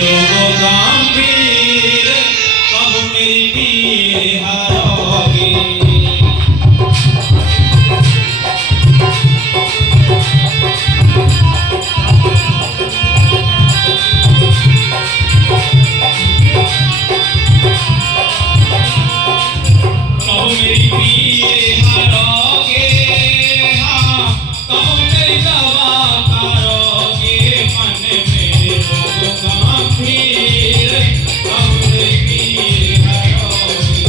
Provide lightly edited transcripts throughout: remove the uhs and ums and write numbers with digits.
रोग गंभीर, कब मेरी पीर हरोगे। कब मेरी पीर हरोगे, हाँ कब मेरी दवा करोगे। मन मेरे रोग गंभीर, कब मेरी पीर हरोगे।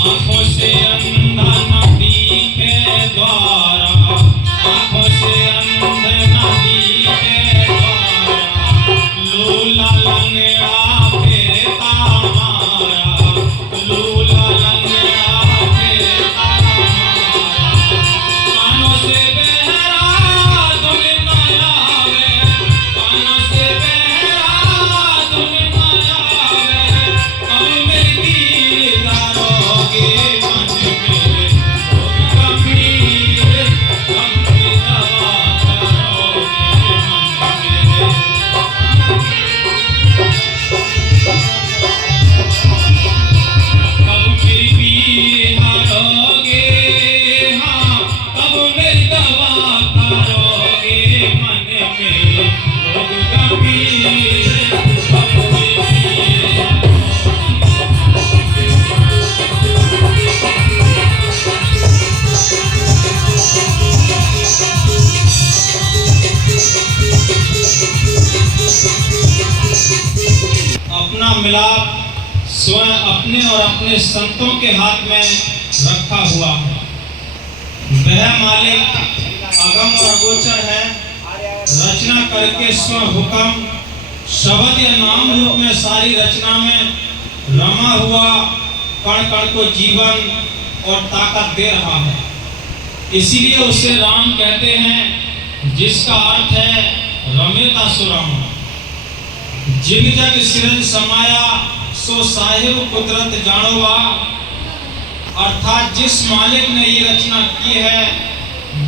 आँखों से अंधा न दिखे द्वारा, आँखों से अंधा न दिखे द्वारा। लूला लंगड़ा फिरता हमारा, लूला लंगड़ा फिरता हमारा। कानों से बहरा धुन न आवे, कानों से बहरा धुन न आवे। कब मेरी पीर हरोगे। मन मेरे रोग गंभीर, कब मेरी दवा करोगे। मन मेरे कब मेरी पीर हरोगे, हाँ कब मेरी दवा करोगे। मन मेरे रोग गंभीर, कब मेरी पीर अपना मिलाप स्वयं अपने और अपने संतों के हाथ में रखा हुआ है। वह मालिक अगम और अगोचर है। रचना करके स्व हुक्म शब्द या नाम रूप में सारी रचना में रमा हुआ कण कण को जीवन और ताकत दे रहा है। इसीलिए उसे राम कहते हैं, जिसका अर्थ है रमेता सुराम। जिग जग सिरज समाया, सो साहिब कुदरत जानोवा। अर्थात जिस मालिक ने ये रचना की है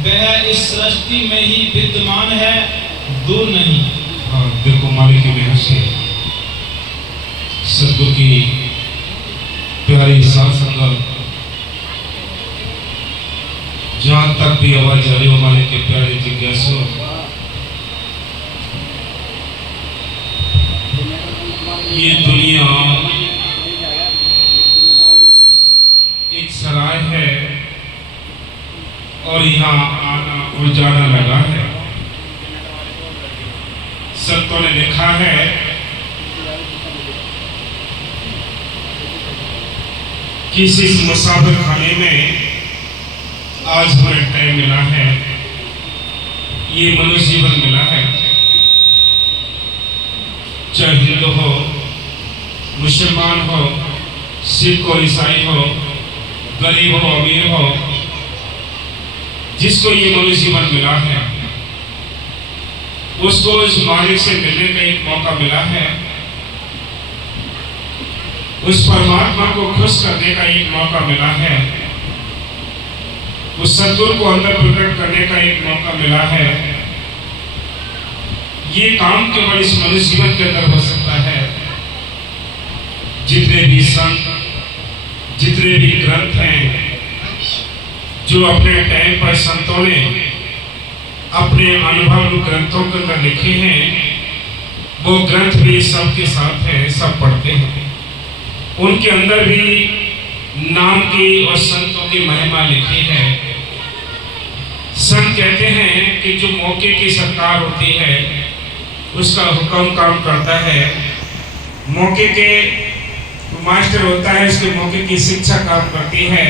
वह इस सृष्टि में ही विद्यमान है, दूर नहीं। देखो मालिक की मेहर से सद्गुरु की प्यारी साथ संगत जहाँ तक भी आवाज आ रही हो, मालिक के प्यारे जिज्ञासु, ये दुनिया एक सराय है और यहाँ आना और जाना लगा है। संतों ने लिखा है कि इस मुसाफिर खाने में आज हमें टाइम मिला है, ये मनुष्य जीवन मिला है। चाहे हिंदू हो, मुसलमान हो, सिख हो, ईसाई हो, गरीब हो, अमीर हो, जिसको ये मनुष्य जीवन मिला है उसको इस मालिक से मिलने का एक मौका मिला है। उस परमात्मा को खुश करने का एक मौका मिला है। उस सद्गुरु को अंदर प्रकट करने का एक मौका मिला है। ये काम केवल इस मनुष्य जीवन के अंदर हो सकता है। जितने भी संत, जितने भी ग्रंथ हैं जो अपने टाइम पर संतों ने अपने अनुभव ग्रंथों के अंदर लिखे हैं, वो ग्रंथ भी सबके साथ है, सब पढ़ते हैं। उनके अंदर भी नाम की और संतों की महिमा लिखी है। संत कहते हैं कि जो मौके की सरकार होती है उसका हुक्म काम करता है। मौके के मास्टर होता है, उसके मौके की शिक्षा काम करती है।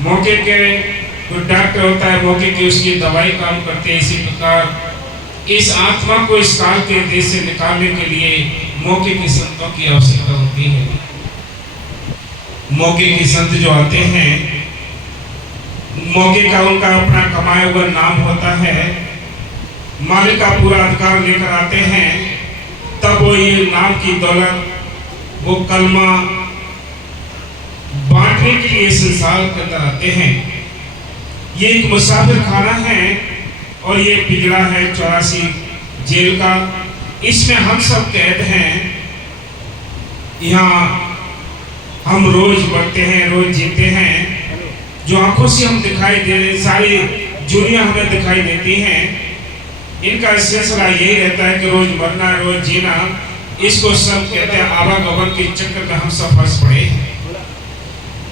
मौके के डॉक्टर होता है, मौके की उसकी दवाई काम करती है। इसी प्रकार इस आत्मा को इस काल के देश से निकालने के लिए मौके के संतों की आवश्यकता होती है। मौके के संत जो आते हैं, मौके का उनका अपना कमाया हुआ नाम होता है, मालिक का पूरा अधिकार लेकर आते हैं, तब वो वो ये नाम की दौलत, वो कलमा बांटने के लिए संसार के अंदर आते हैं। ये एक मुसाफिर खाना है और ये पिंजरा है 84 जेल का। इसमें हम सब कैद हैं। यहाँ हम रोज बढ़ते हैं, रोज जीते हैं। जो आंखों से हम दिखाई दे रहे, सारी दुनिया हमें दिखाई देती है। इनका सिलसिला यही रहता है कि रोज मरना, रोज जीना। इसको सब कहते हैं आवागमन के चक्कर में हम सब फंस पड़े हैं।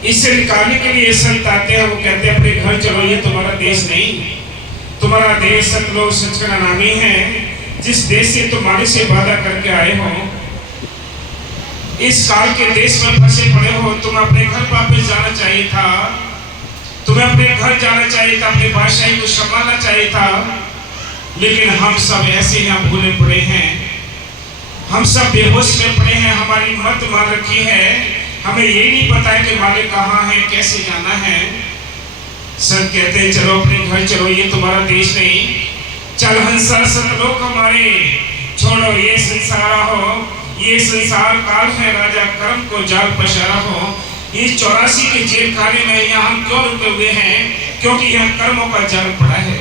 इससे निकालने के लिए संत आते हैं। वो कहते हैं अपने घर चलो, ये तुम्हारा देश नहीं, तुम्हारा देश सतलोक सचखंड नामी है। जिस देश से तुम आने से वादा करके आए हो, इस काल के देश में फंसे पड़े हो। तुम अपने घर वापस जाना चाहिए था, तुम्हें अपने घर जाना चाहिए था, अपनी भाषाई को संभालना चाहिए था। लेकिन हम सब ऐसे यहाँ भूले पड़े हैं, हम सब बेहोश में पड़े हैं। हमारी मत मार रखी है, हमें ये नहीं पता है कि मालिक कहाँ है, कैसे जाना है। सब कहते हैं चलो अपने घर चलो, ये तुम्हारा देश नहीं। चल हंसा सतलोक हमारे, छोड़ो ये संसार हो। ये संसार काल है, राजा कर्म को जाल पसारा हो। इस 84 के जेल खाने में यहाँ हम क्यों रुके हुए हैं? क्योंकि यहाँ कर्मों का जाल पड़ा है।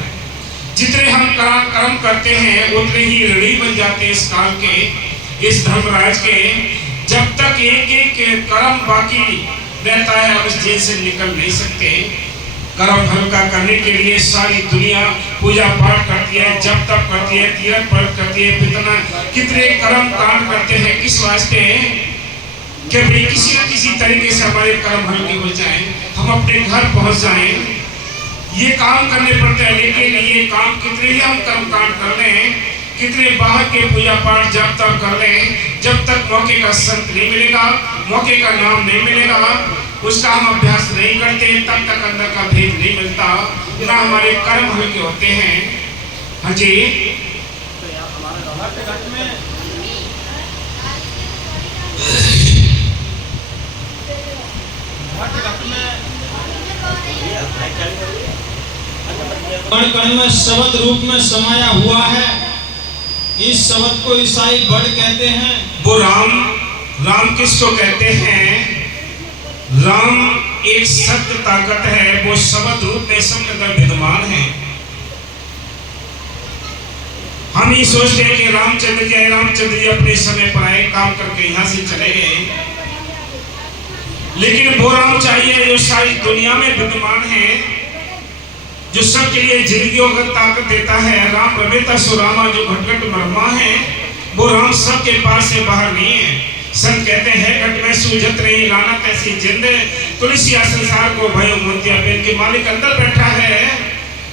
जितने हम कर्म करते हैं उतने ही ऋणी बन जाते हैं इस काल के, इस धर्मराज के। जब तक एक एक कर्म बाकी रहता है, हम इस जेल से निकल नहीं सकते। कर्म हल्का करने के लिए सारी दुनिया पूजा पाठ करती है, जब तक करती है, तीरथ पर्व करती है, कितने कर्म कांड करते हैं। किस वास्ते? कि भाई किसी न किसी तरीके से हमारे कर्म हल्के हो जाएं, हम अपने घर पहुंच जाएं। ये काम करने पड़ते हैं। लेकिन ये काम कितने ही हम कर्म कांड कर लें, कितने बाहर के पूजा पाठ जब तक कर लें, जब तक मौके का संत नहीं मिलेगा, मौके का नाम नहीं मिलेगा, उसका हम अभ्यास नहीं करते, तब तक अंदर का भेद नहीं मिलता, ना हमारे कर्म हल्के होते हैं। हाँ जी, कण कण में शब्द रूप में समाया हुआ है। इस शब्द को ईसाई बड़ कहते हैं। वो राम किसको कहते हैं? राम एक सत्य ताकत है, वो शब्द रूप में सब अंदर विद्यमान है। हम ये सोचते हैं कि रामचंद्र जी अपने समय पर आए, काम करके यहाँ से चले गए। लेकिन वो राम चाहिए जो सारी दुनिया में विद्यमान है, जो सबके लिए जिंदगियों का ताकत देता है। राम रमेता सुरामा जो घट मरमा है, वो राम सबके पास से बाहर नहीं है। संत कहते हैं घट में सूझत नहीं, लानत ऐसी जिंद, तुलसी संसार को भयो मोतिया पेन के मालिक अंदर बैठा है,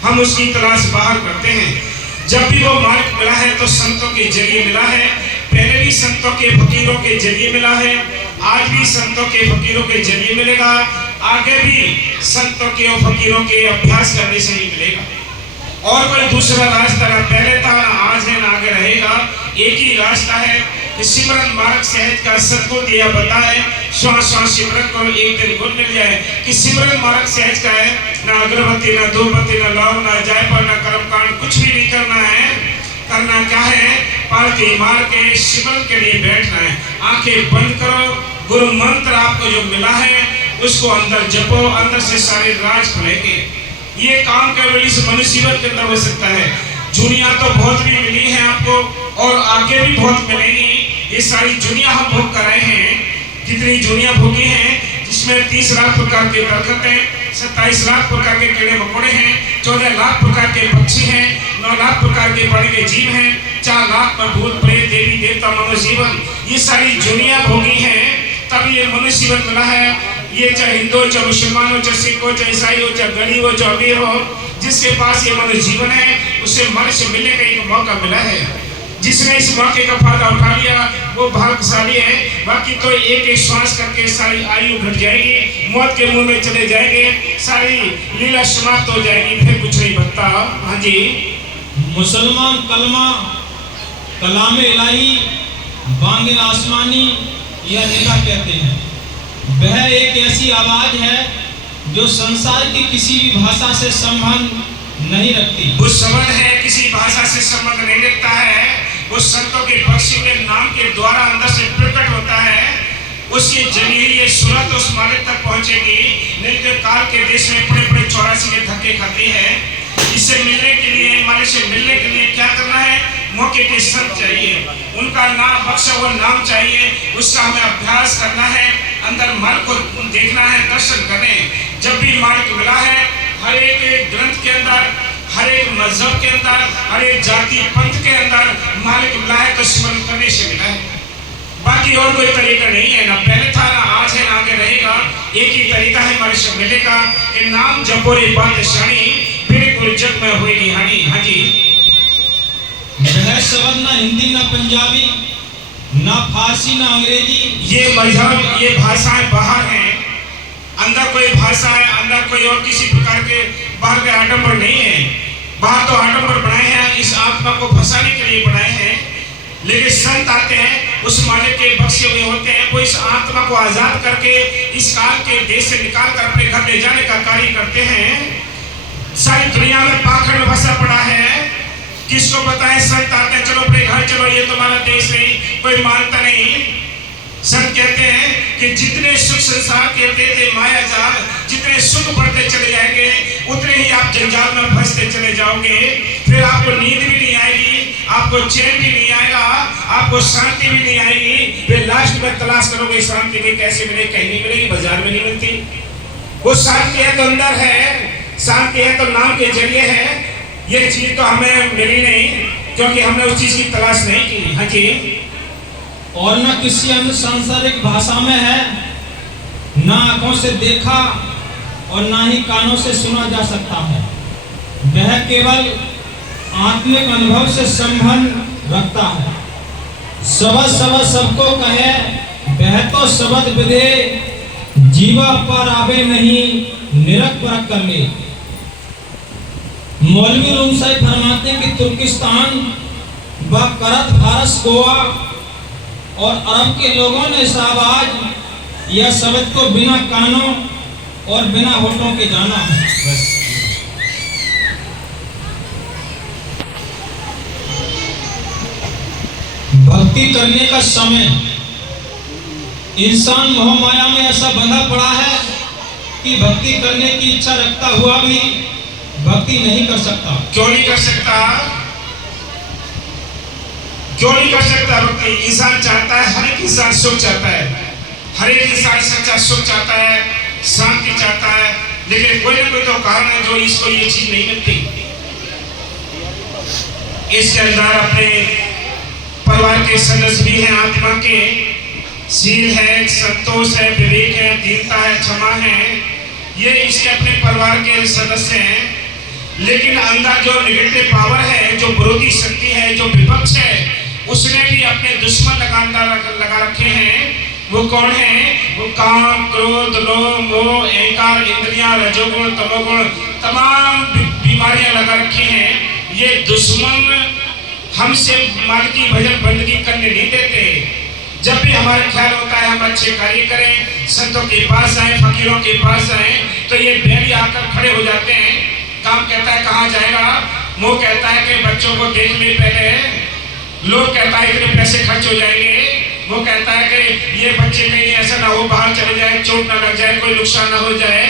हम उसकी तलाश बाहर करते हैं। जब भी वो मालिक मिला है तो संतों के जरिए मिला है। पहले भी संतों के फकीरों के जरिए मिला है, आज भी संतों के फकीरों के जरिए मिलेगा, आगे भी संतों के और फकीरों के अभ्यास करने से ही मिलेगा। और कोई दूसरा रास्ता ना पहले था, ना आज है, ना आगे रहेगा। एक ही रास्ता है कि सिमरन मार्ग सहज का सतगुरु दिया बताए, श्वास श्वास सिमरन करो एक दिन गुण मिल जाए। कि सिमरन मार्ग सहज का है, ना अगरबत्ती, ना धूपबत्ती, ना लौंग, ना जायफल, ना कर्मकांड, कुछ भी नहीं करना है। करना क्या है? पालकी मार के सिमरन के लिए बैठना है। आंखें बंद करो, गुरु मंत्र आपको जो मिला है उसको अंदर जपो, अंदर से सारे राज खुलेंगे। ये काम केवल इस मनुष्य जीवन के अंदर हो सकता है। दुनिया तो बहुत भी मिली है आपको और आगे भी बहुत मिलेगी। ये सारी दुनिया हम भोग कर रहे हैं। कितनी दुनिया भोगी है, जिसमें 30 लाख प्रकार के दरख्त हैं, 27 लाख प्रकार के कीड़े मकोड़े हैं, 14 लाख प्रकार के पक्षी हैं, 9 लाख प्रकार के बड़े के जीव हैं, 4 लाख में भूत प्रेत देवी देवता मनुष्य जीवन। ये सारी दुनिया भोगी है, तब ये मनुष्य जीवन मिला है। ये चाहे हिंदू हो, चाहे मुसलमान हो, चाहे सिख हो, चाहे ईसाई हो, चाहे गरीब हो, चाहे अमीर हो, जिसके पास ये मनुष्य जीवन है उसे मनुष्य मिलने का एक मौका मिला है। जिसने इस मौके का फायदा उठा लिया वो भाग्यशाली है। बाकी तो एक एक श्वास करके सारी आयु घट जाएगी, मौत के मुंह में चले जाएंगे, सारी लीला समाप्त हो जाएगी, फिर कुछ नहीं बनता। हाँ जी, मुसलमान कलमा, कलामे इलाही, बांगे आसमानी, यह निदा कहते हैं। वह एक ऐसी आवाज है जो संसार की किसी भी भाषा से संबंध नहीं रखती। वो संबंध है किसी भाषा से संबंध नहीं रखता है। वो संतों के बख्शे हुए नाम के उसके जरिए ये सूरत उस मालिक तक पहुंचेगी। नहीं तो काल के देश में बड़े बड़े 84 के धक्के खाते हैं। इससे मिलने के लिए, मालिक से मिलने के लिए क्या करना है? मौके के संत चाहिए, उनका नाम बख्शा हुआ नाम चाहिए, उसका हमें अभ्यास करना है, अंदर मालिक को देखना है, दर्शन करें। जब भी मालिक मिला है, हर एक ग्रंथ के अंदर, हर एक मजहब के अंदर, हर एक जाति पंथ के अंदर मालिक मिला है तो स्मरण करने से मिला है। बाकी और कोई तरीका नहीं है, ना पहले था, ना आज है, ना आगे रहेगा। एक ही तरीका है हमारे से मिलने का कि नाम जपो रे बात शानी, फिर कोई जग में होगी हानि। हाँ जी, वह शब्द ना हिंदी ना पंजाबी ना फारसी ना अंग्रेजी। ये मजहब, ये भाषाएं बाहर हैं, अंदर कोई भाषा है, अंदर कोई और किसी प्रकार के बाहर के आडंबर नहीं है। बाहर तो आडंबर बनाए हैं, इस आत्मा को फंसाने के लिए बनाए हैं। लेकिन संत आते हैं, उस मालिक के बख्शे हुए होते हैं, वो इस आत्मा को आजाद करके इस काल के देश से निकाल कर अपने घर ले जाने का कार्य करते हैं। सारी दुनिया में पाखंड फंसा पड़ा है, किसको बताएं? संत आते हैं, चलो अपने घर चलो, ये तुम्हारा देश नहीं, कोई मानता नहीं। संत कहते हैं कि जितने सुख संसार के देते माया जाल, जितने सुख बढ़ते चले जाएंगे उतने ही आप जंजाल में फंसते चले जाओगे। फिर आपको नींद भी नहीं आएगी, आपको चैन भी नहीं आएगा, आपको शांति भी नहीं आएगी। फिर लास्ट में तलाश करोगे शांति भी कैसे मिले, कहीं नहीं मिलेगी, बाजार में नहीं मिलती। वो शांति है तो अंदर है, शांति है तो नाम के जरिए है। ये चीज तो हमें मिली नहीं क्योंकि हमने उस चीज की तलाश नहीं की। हाँ जी, और न किसी अन्य सांसारिक भाषा में है, ना आंखों से देखा और ना ही कानों से सुना जा सकता है। वह केवल आत्मिक अनुभव से संबंध रखता है। शब्द शब्द सबको कहे, वह तो शब्द विधे, जीवा पर आवे नहीं, निरख परख कर ले। मौलवी रूम साहिब फरमाते हैं कि तुर्किस्तान व करत फारस गोवा और अरब के लोगों ने शाहबाज यह शब्द को बिना कानों और बिना होठों के जाना है। भक्ति करने का समय इंसान मोह माया में ऐसा बंधा पड़ा है कि भक्ति करने की इच्छा रखता हुआ भी भक्ति नहीं कर सकता। क्यों नहीं कर सकता? क्यों नहीं कर सकता? भक्ति इंसान चाहता है, हर एक इंसान सुख चाहता है, हर एक इंसान सच्चा सुख चाहता है, शांति चाहता है, लेकिन कोई ना कोई तो कारण है जो इसको ये चीज नहीं मिलती। इसके अंदर अपने परिवार के सदस्य भी हैं, आत्मा के शील है, संतोष है, विवेक है, दीनता है, क्षमा है, ये इसके अपने परिवार के सदस्य हैं। लेकिन अंदर जो निगेटिव पावर है, जो विरोधी शक्ति है, जो विपक्ष है, उसने भी अपने दुश्मन लगा रखे हैं। वो कौन है? वो काम, क्रोध, लोभ, मोह, अहंकार, इंद्रियां, रजोगुण, तमोगुण, तमाम बीमारियां लगा रखी हैं। ये दुश्मन हमसे माल की भजन बंदगी करने नहीं देते। जब भी हमारा ख्याल होता है हम अच्छे कार्य करें, संतों के पास आए, फकीरों के पास आए, तो ये बैरी आकर खड़े हो जाते हैं। काम कहता है कहाँ जाएगा, मुंह कहता है कि बच्चों को देख ले पहले, लोग कहता है इतने पैसे खर्च हो जाएंगे, वो कहता है कि ये बच्चे कहीं ऐसा ना हो बाहर चले जाए, चोट ना लग जाए, कोई नुकसान ना हो जाए।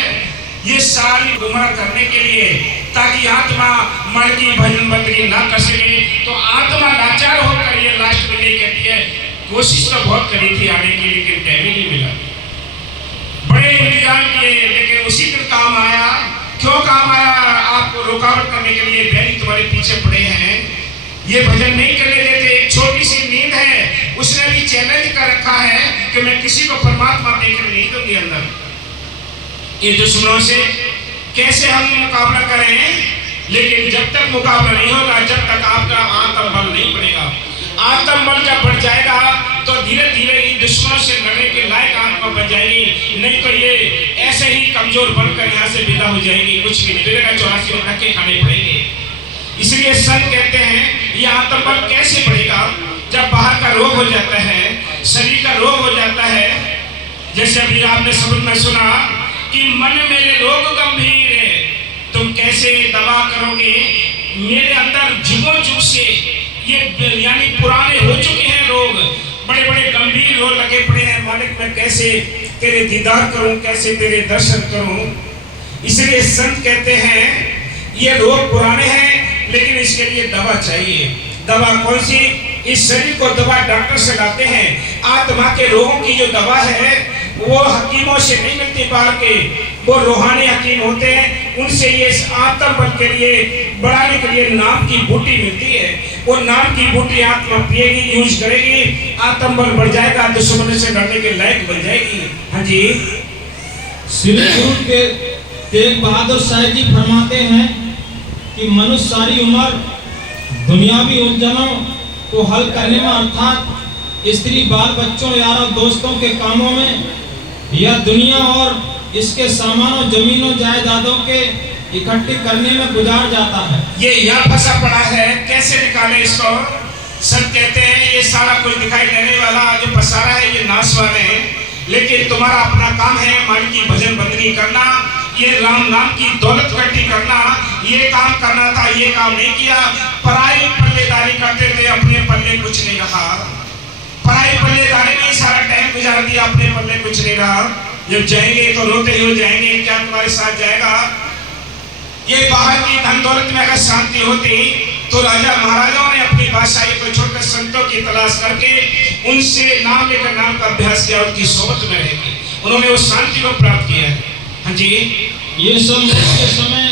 ये सारी गुमराह करने के लिए, ताकि आत्मा मन की भजन बंदगी ना कर सके। तो आत्मा लाचार होकर ये लास्ट में नहीं कहती है, कोशिश तो बहुत करी थी आने की, लेकिन टाइम ही नहीं मिला। बड़े इंतजाम किए, लेकिन उसी दिन काम आया। क्यों काम आया? आपको रुकावट करने के लिए बैरी तुम्हारे पीछे पड़े हैं, ये भजन नहीं करने देते। एक छोटी सी नींद है, उसने भी चैलेंज कर रखा है कि मैं किसी को परमात्मा देखने नहीं दूंगी अंदर। ये दुश्मनों से कैसे हम मुकाबला करें? लेकिन जब तक मुकाबला नहीं होगा, जब तक आपका आत्मबल नहीं बढ़ेगा। आत्मबल जब बढ़ जाएगा तो धीरे धीरे इन दुश्मनों से लड़ने के लायक आत्मा बन जाएगी। नहीं तो ये ऐसे ही कमजोर बनकर यहाँ से विदा हो जाएगी, कुछ भी नहीं मिलेगा, 84 धक्के खाने पड़ेंगे। इसलिए संत कहते हैं ये आत्मबल कैसे बढ़ेगा? जब बाहर का रोग हो जाता है, शरीर का रोग हो जाता है। जैसे अभी आपने शब्द में सुना कि मन मेरे रोग गंभीर है, तुम कैसे दवा करोगे? मेरे अंदर जुगों जुग से ये यानी पुराने हो चुके हैं रोग, बड़े बड़े गंभीर रोग लगे पड़े हैं। मालिक मैं कैसे तेरे दीदार करूं, कैसे तेरे दर्शन करूं। इसलिए संत कहते हैं ये रोग पुराने हैं लेकिन इसके लिए दवा चाहिए। दवा कौन सी? इस शरीर को दवा डॉक्टर से लाते हैं। आत्मा के रोगों की जो दवा है वो हकीमों से नहीं मिलती बाहर के, वो रूहानी हकीम होते हैं। उनसे ये आत्म बल के लिए बढ़ाने के लिए नाम की बूटी मिलती है। वो नाम की बूटी आत्मा पिएगी, यूज करेगी, आत्म बल बढ़ जाएगा, दुश्मन से लड़ने के लायक बन जाएगी। हाँ जी। श्री गुरु तेग बहादुर साहब जी फरमाते हैं कि मनुष्य सारी उम्र दुनियावी उलझनों को हल करने में अर्थात स्त्री, बाल बच्चों, यारों, दोस्तों के कामों में या दुनिया और इसके सामानों, जमीनों, जायदादों के इकट्ठी करने में गुजार जाता है। ये यहाँ फंसा पड़ा है, कैसे निकाले इसको? सब कहते हैं ये सारा कुछ दिखाई देने वाला जो पसारा है ये नाश वाले हैं, लेकिन तुम्हारा अपना काम है मालिक की भजन बंदगी करना, ये राम नाम की दौलत इकट्ठी करना। ये काम करना था, ये काम नहीं किया। पराई पल्लेदारी करते थे, अपने पल्ले कुछ नहीं रहा। पराई पल्लेदारी में सारा टाइम गुजार दिया, अपने पल्ले कुछ नहीं रहा। जब जाएंगे तो रोते ही हो जाएंगे, क्या तुम्हारे साथ जाएगा? ये बाहर की धन दौलत में अगर शांति होती तो राजा महाराजाओं ने अपनी बादशाही को छोड़कर संतों की तलाश करके उनसे नाम लेकर नाम का अभ्यास किया, उनकी सोबत में रहेगी, उन्होंने उस शांति को प्राप्त किया है। हाँ जी। ये सब के समय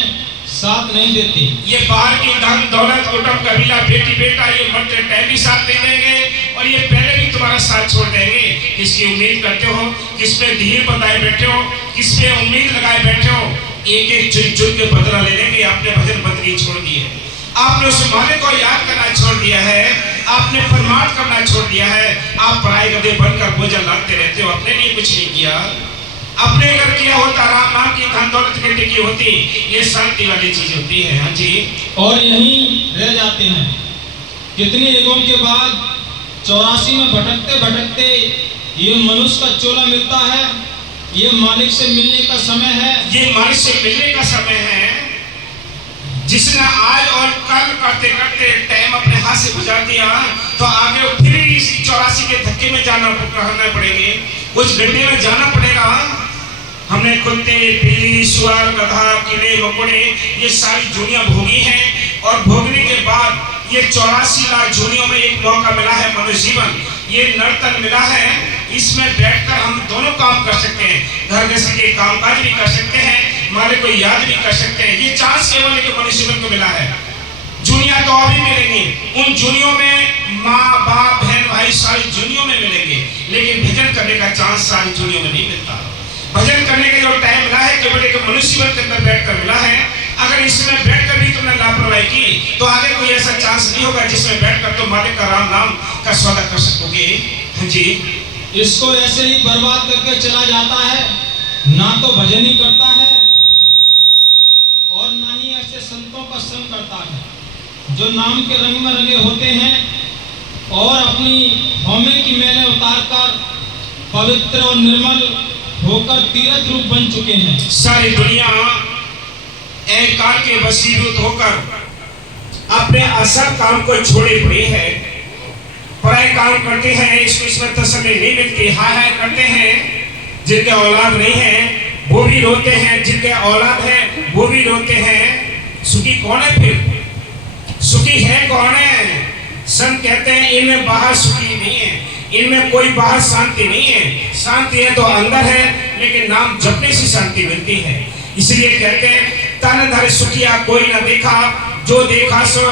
साथ नहीं देती। ये बाहर की धन दौलत, कुटुंब, कबीला, बेटी बेटा, ये मरते टाइम भी साथ नहीं देंगे और ये पहले भी तुम्हारा साथ छोड़ देंगे। किसकी उम्मीद करते हो? किस पे धीर बताए बैठे हो? किस पे उम्मीद लगाए बैठे हो? एक एक चुन चुन के बदला ले लेंगे। आपने भजन बंदगी छोड़ दी है, आपने उस मालिक को याद करना छोड़ दिया है, आपने परमार्थ करना छोड़ दिया है। आप पराये गधे बनकर बोझा लादते रहते हो, अपने लिए कुछ नहीं किया। अपने अगर किया होता, राम नाम की धन दौलत की टिकी होती, ये शांति वाली चीज होती है। हाँ जी। और यहीं रह जाते हैं। कितने युगों के बाद 84 में भटकते भटकते ये मनुष्य का चोला मिलता है। ये मालिक से मिलने का समय है, ये मालिक से मिलने का समय है। जिसने आज और कल करते करते टाइम अपने हाथ से गुजार दिया, तो आगे फिर इस 84 के धक्के में जाना पड़ेंगे, उस गड्ढे में जाना पड़ेगा। हमने कुत्ते, बिल्ली, सुअर, गधा, कीड़े मकोड़े ये सारी जूनियां भोगी हैं, और भोगने के बाद ये 84 लाख जूनियों में एक मौका मिला है मनुष्य जीवन, ये नर्तन मिला है। इसमें बैठकर हम दोनों काम कर सकते हैं, घर गृहस्थी के कामकाज भी कर सकते हैं, मालिक को याद भी कर सकते हैं। ये चांस केवल एक मनुष्य जीवन को मिला है। जूनिया तो अभी मिलेंगी, उन जूनियों में माँ बाप बहन भाई सारी जूनियों में मिलेंगे, लेकिन भजन करने का चांस सारी जूनियों में नहीं मिलता। भजन करने का जो टाइम मिला है केवल एक मनुष्य जीवन के अंदर बैठकर मिला है। अगर इसमें बैठकर भी तुमने लापरवाही की तो आगे कोई ऐसा चांस नहीं होगा जिसमें बैठकर तुम मालिक का राम नाम का स्वागत कर सकोगे। हाँ जी। इसको ऐसे ही बर्बाद करके चला जाता है, ना तो भजन ही करता है और ना ही ऐसे संतों का संग करता है जो नाम के रंग में रंगे होते हैं और अपनी हौमे की मैलें उतारकर पवित्र और निर्मल होकर तीर्थ रूप बन चुके हैं। सारी दुनिया अहंकार के वशीभूत होकर अपने असल काम को छोड़े पड़ी है, पराये काम करते हैं। इसमें तसल्ली नहीं मिलती, हाय हाय करते हैं। जिनके औलाद नहीं है वो भी रोते हैं, जिनके औलाद है वो भी रोते हैं। सुखी कौन है? फिर सुखी है कौन है? संत कहते हैं इनमें बाहर सुखी नहीं है, इनमें कोई बाहर शांति नहीं है। शांति है तो अंदर है, लेकिन नाम जपने से शांति मिलती है। इसलिए कहते हैं तन धर सुखिया कोई न देखा, जो देखा सो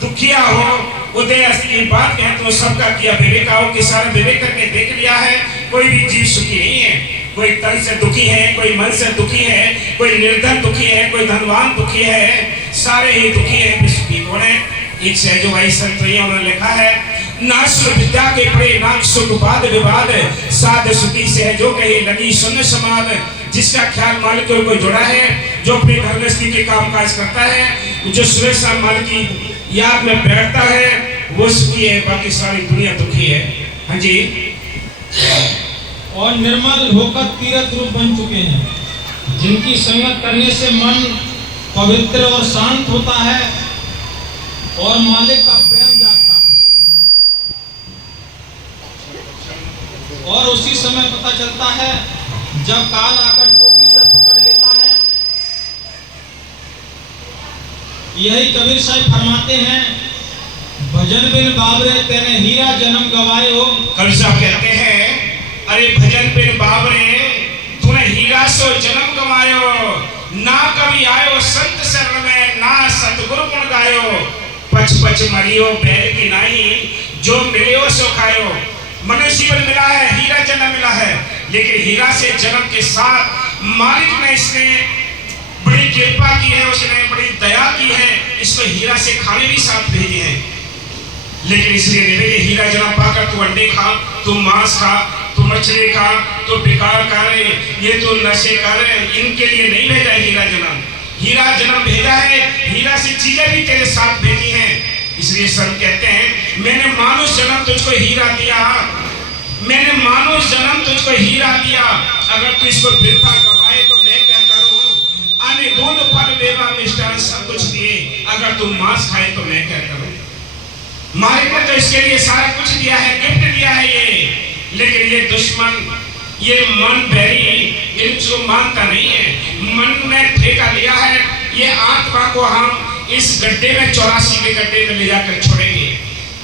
दुखिया हो। उदय असली बात कहें तो सबका किया विवेक हो, कि सारा विवेक करके देख लिया है, कोई भी जीव सुखी नहीं है। कोई तन से दुखी है, कोई मन से दुखी है, कोई निर्धन दुखी है, कोई धनवान दुखी है, सारे ही दुखी है। सुखी कौन है? एक सहजो भाई संत उन्होंने लिखा है, ना सुर विद्या के पड़े ना सुख वाद विवाद, साध सुखी सहजो कहे लगी सुन समाद। जिसका ख्याल मालिक के ऊपर जुड़ा है, जो अपनी घर गृहस्थी के काम काज करता है, जो सुबह शाम मालिक की याद में बैठता है, वो सुखी है, बाकी सारी दुनिया दुखी है। हाँ जी। और निर्मल होकर तीर्थ रूप बन चुके हैं, जिनकी संगत करने से मन पवित्र और शांत होता है और मालिक का प्रेम जागता है। और उसी समय पता चलता है जब काल आकर चोटी से पकड़ लेता है। यही कबीर साहब फरमाते हैं, भजन बिन बाबरे तेने हीरा जन्म गवायो। कबीर साहब कहते हैं, अरे भजन बिन बाबरे तूने हीरा सो जन्म गवायो, ना कभी आयो संत शरण में, ना सतगुरु गुण गायो। पच पच मरियो बैल की नाई, जो मिलियो सो खायो। मनुष्य जीवन मिला है, हीरा जन्म मिला है, लेकिन हीरा से जन्म के साथ मालिक ने इसने बड़ी कृपा की है, उसने बड़ी दया की है, इसको हीरा से खाने भी साथ भेजे हैं। लेकिन इसलिए निवेदे हीरा जन्म पाकर तू अंडे खा, तू मांस खा, तू मछली खा, तू बेकार कर, ये तो नशे कर, इनके लिए नहीं भेजा हीरा जन्म। हीरा जन्म भेजा है, हीरा से चीजें भी तेरे साथ भेजी हैं। इसलिए संत कहते हैं, मैंने मानुष जन्म तुझको हीरा दिया, मैंने मानुष जन्म तुझको हीरा दिया, अगर तू इसको बिरथा कमाए तो मैं क्या करूं? अन्न दूध फल मेवा मिष्टान सब कुछ दिए, अगर तू मांस खाए तो मैं क्या करूं? मालिक ने तो इसके लिए सारा कुछ दिया है, गिफ्ट दिया है ये, लेकिन ये दुश्मन, ये मन बैरी इनको मानता नहीं है। मन ने ठेका लिया है, ये आत्मा को हम इस गड्ढे में 84 के गड्ढे में ले जाकर छोड़ेंगे।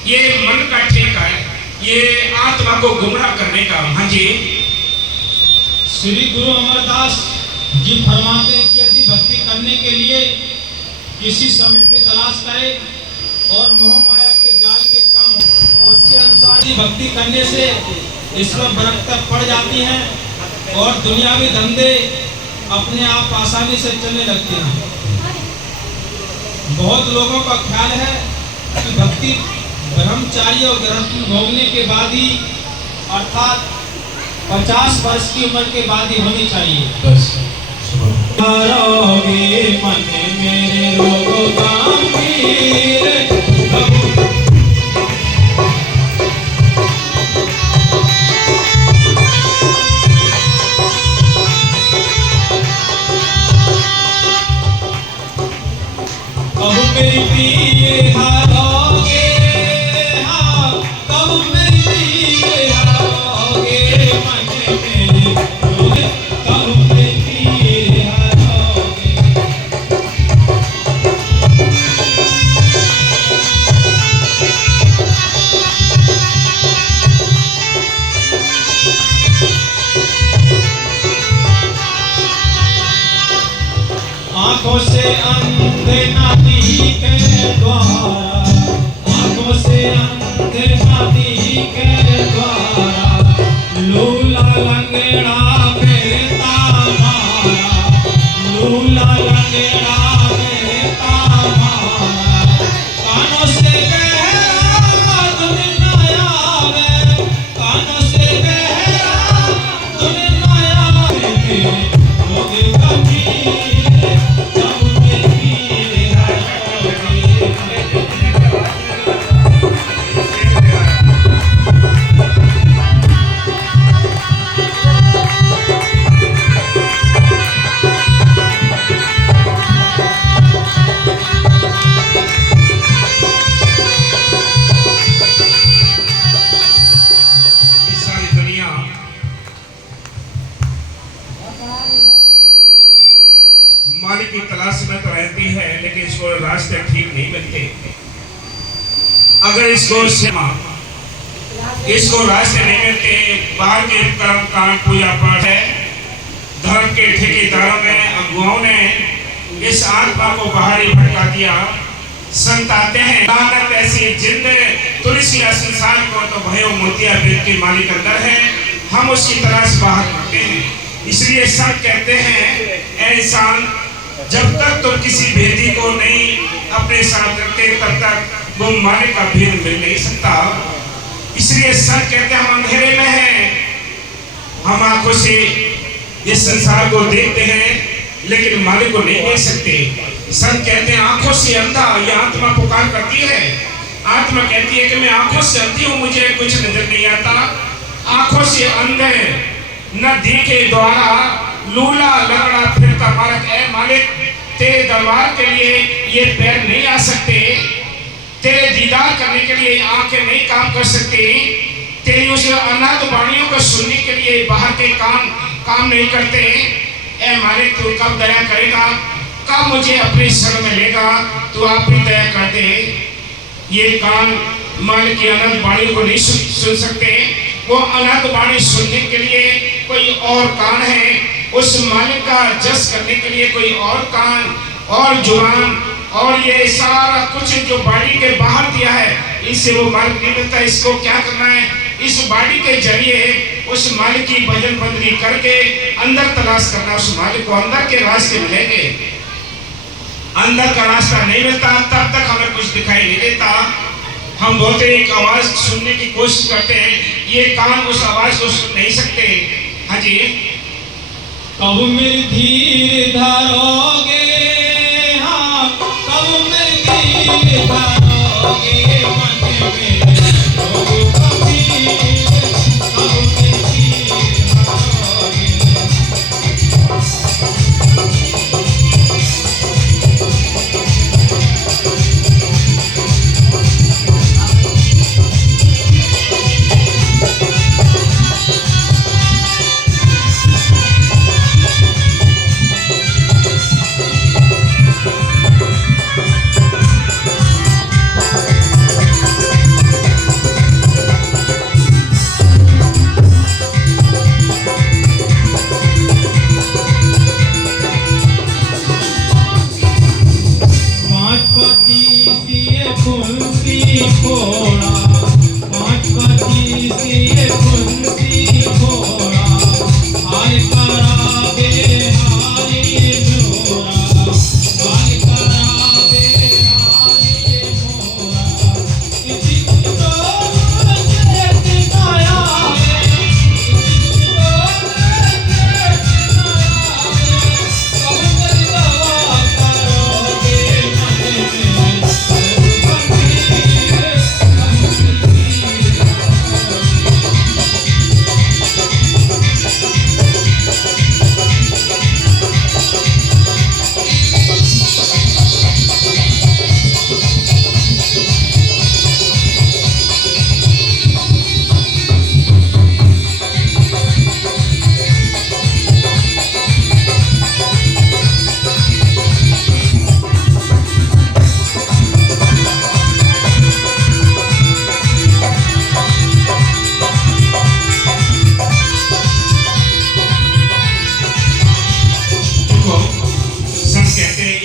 ये मन का ठेका है, ये आत्मा को गुमराह करने का। हाँ जी, श्री गुरु अमरदास जी फरमाते हैं कि यदि भक्ति करने के लिए किसी समय की तलाश करे और मोह माया के जाल के कम हो, उसके अनुसार ही भक्ति करने से ईश्वर बरकत पड़ जाती है और दुनियावी धंधे अपने आप आसानी से चलने लगते हैं। बहुत लोगों का ख्याल है कि भक्ति ब्रह्मचारी और गृहस्थी भोगने के बाद ही, अर्थात 50 वर्ष की उम्र के बाद ही होनी चाहिए। मन मेरे रोगों गंभीर मेरी प्रिय हारोगे, हाँ कब मेरी प्रिय हारोगे, मन मेरे रोगे, कब मेरी प्रिय हारोगे। आंखों से अंधे नदी के द्वारा, आंखों से अंधे नदी के द्वारा, लूला लंगड़ा फेरता मारा, लूला लंगड़ा फेरता मारा। कानों से बहरा धुन न आवे, कानों से बहरा धुन न आवे, रोगे गंभीर मालिक की तलाश में तो रहती है, लेकिन इसको रास्ते ठीक नहीं मिलते। अगर इसको रास्ते नहीं मिलते, बाहर के कर्म कांड पूजा पाठ है, धर्म के ठेकेदारों ने, अगुवाओं ने इस आत्मा को बाहर ही भटका दिया। संत आते हैं, लानत ऐसी जिंद तुलसी संसार को तो भयो मोतिया बिन के मालिक अंदर है, हम उसकी तलाश बाहर करते हैं। इसलिए संत कहते हैं, ऐ इंसान, जब तक तुम किसी भेदी को नहीं अपने साथ रखते, तब तक वो मालिक का भेद मिल नहीं सकता। इसलिए संत कहते हैं, हम अंधेरे में हैं, हम आंखों से इस संसार को देखते हैं लेकिन मालिक को नहीं देख सकते। संत कहते हैं, आंखों से अंधा, यह आत्मा पुकार करती है। आत्मा कहती है कि मैं आंखों से अंधी हूं, मुझे कुछ नजर नहीं आता। आंखों से अंधे न दिखे द्वारा, लूला लगड़ा फिरता मालिक। ऐ मालिक, तेरे दरबार के लिए ये पैर नहीं आ सकते, तेरे दीदार करने के लिए आंखें नहीं काम कर सकती, तेरी उस अनाथ वाणियों को सुनने के लिए बाहर के काम नहीं करते। ए मालिक, तू कब दया करेगा, कब मुझे अपने शरण में लेगा, तू आप भी दया कर दे। ये कान मालिक की अनाथ वाणी को नहीं सुन सकते, वो अनाथ वाणी सुनने के लिए कोई और कान है, उस मालिक का जस करने के लिए कोई और कान और जुबान और ये सारा कुछ जो बॉडी के बाहर दिया है, इससे वो मालिक नहीं मिलता। इसको क्या करना है, इस बॉडी के जरिए उस मालिक की भजन बंदगी करके अंदर तलाश करना। उस मालिक को अंदर के रास्ते मिलेंगे। अंदर का रास्ता नहीं मिलता तब तक हमें कुछ दिखाई नहीं देता। हम बोलते एक आवाज सुनने की कोशिश करते हैं, ये कान उस आवाज को सुन नहीं सकते। हाँ जी, कब मेरी धीर धारोगे, हाँ कब मेरी धीर धारोगे, मन में लोगों का भीड़, कब मेरी धीर धारोगे।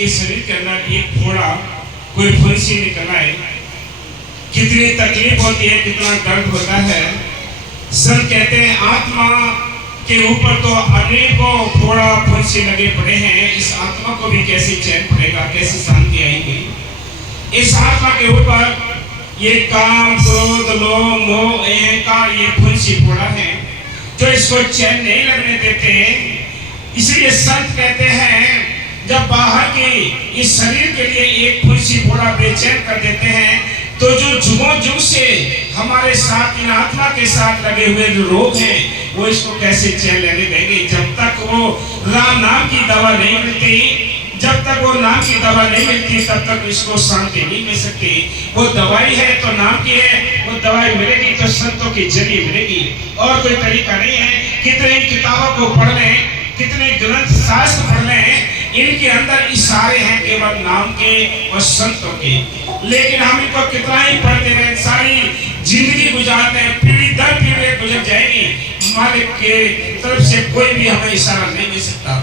शरीर के अंदर एक फोड़ा कोई फुंसी निकल आए, कितनी तकलीफ होती है, कितना दर्द होता है। संत कहते हैं आत्मा के ऊपर तो अनेकों फोड़ा फुंसी लगे पड़े हैं, इस आत्मा को भी कैसे चैन पड़ेगा, कैसे शांति आएगी। इस आत्मा के ऊपर ये काम क्रोध लोभ मोह का ये फुंसी फोड़ा है जो इसको चैन नहीं लगने देते। इसलिए संत कहते हैं जब बाहर के इस शरीर के लिए एक फुंसी फोड़ा बेचैन कर देते हैं, तो जो जुगों जुग से हमारे साथ इन आत्मा के साथ लगे हुए जो रोग हैं वो इसको कैसे चैन लेने देंगे। जब तक वो राम नाम की दवा नहीं मिलती, जब तक वो नाम की दवा नहीं मिलती तब तक इसको शांति नहीं मिल सकती। वो दवाई है तो नाम की है, वो दवाई मिलेगी तो संतों के जरिए मिलेगी, और कोई तरीका नहीं है। कितने किताबों को पढ़ लें, कितने ग्रंथ शास्त्र पढ़ लें, इनके अंदर इशारे हैं केवल नाम के और संतों के, लेकिन हम इनको कितना ही पढ़ते रहे, सारी जिंदगी गुजारते हैं, पीढ़ी दर पीढ़ी गुजर जाएगी, मालिक के तरफ से कोई भी हमें इशारा नहीं मिल सकता।